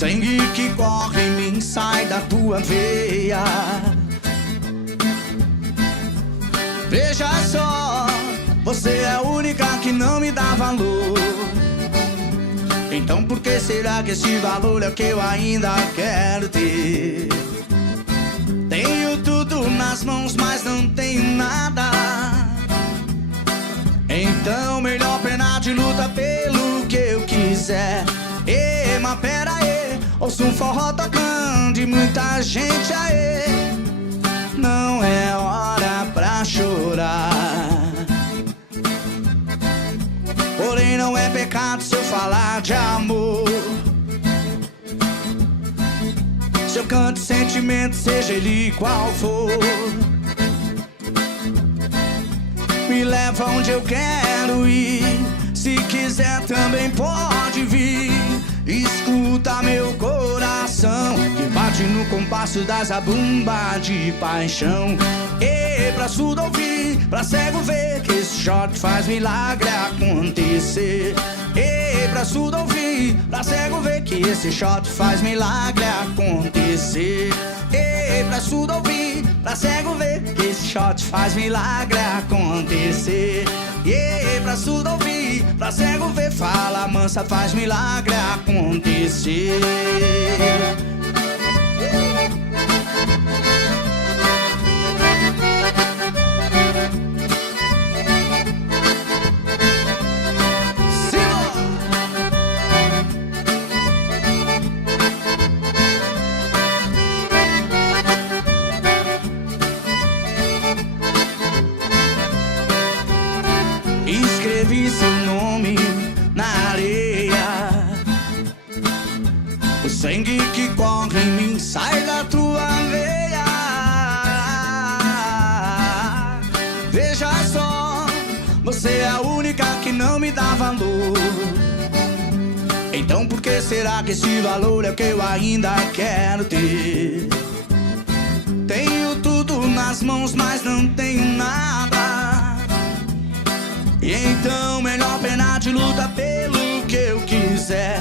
sangue que corre em mim sai da tua veia. Veja só, você é a única que não me dá valor. Então por que será que esse valor é o que eu ainda quero ter? Tenho tudo nas mãos, mas não tenho nada. Então melhor penar de luta pelo que eu quiser. Mas pera aí, ouço um forró tocando e muita gente aí. Não é hora pra chorar. Porém não é pecado se eu falar de amor. Se eu canto sentimento, seja ele qual for, me leva onde eu quero ir. Se quiser também pode vir. Escuta meu coração que bate no compasso da zabumba de paixão. E pra surdo ouvir, pra cego ver, que esse shot faz milagre acontecer. E pra surdo ouvir, pra cego ver, que esse shot faz milagre acontecer. E pra surdo ouvir, pra cego ver, que esse shot faz milagre acontecer. E pra surdo ouvir, pra cego ver, fala mansa, faz milagre acontecer. Escrevi seu nome na areia. O sangue que corre em mim sai da tua veia. Veja só, você é a única que não me dá valor. Então por que será que esse valor é o que eu ainda quero ter? Tenho tudo nas mãos, mas não tenho nada. Então melhor penar de luta pelo que eu quiser.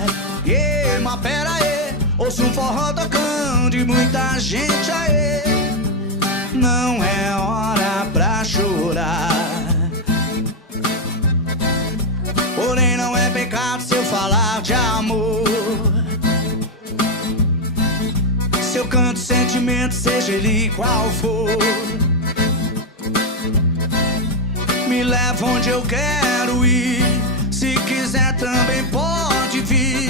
Mas pera aí, ouço um forró tocando e muita gente aí. Não é hora pra chorar. Porém não é pecado se eu falar de amor. Se eu canto sentimento, seja ele qual for, me leva onde eu quero ir. Se quiser também pode vir.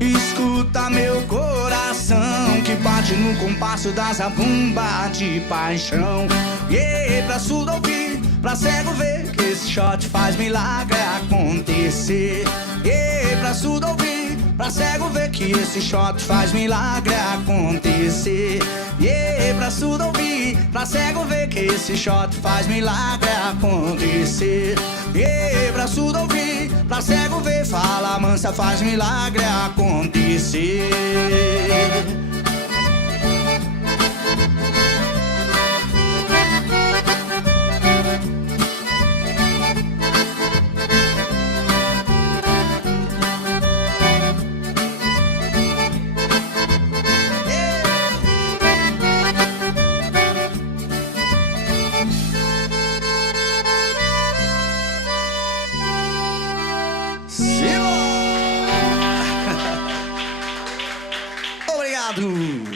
Escuta meu coração que bate no compasso da zabumba de paixão. Pra surdo ouvir, pra cego ver, que esse shot faz milagre acontecer. Pra surdo ouvir, pra cego ver, que esse shot faz milagre acontecer. Pra surdo ouvir, pra cego ver, que esse shot faz milagre acontecer. Pra surdo ouvir, pra cego ver, fala mansa, faz milagre acontecer. Obrigado!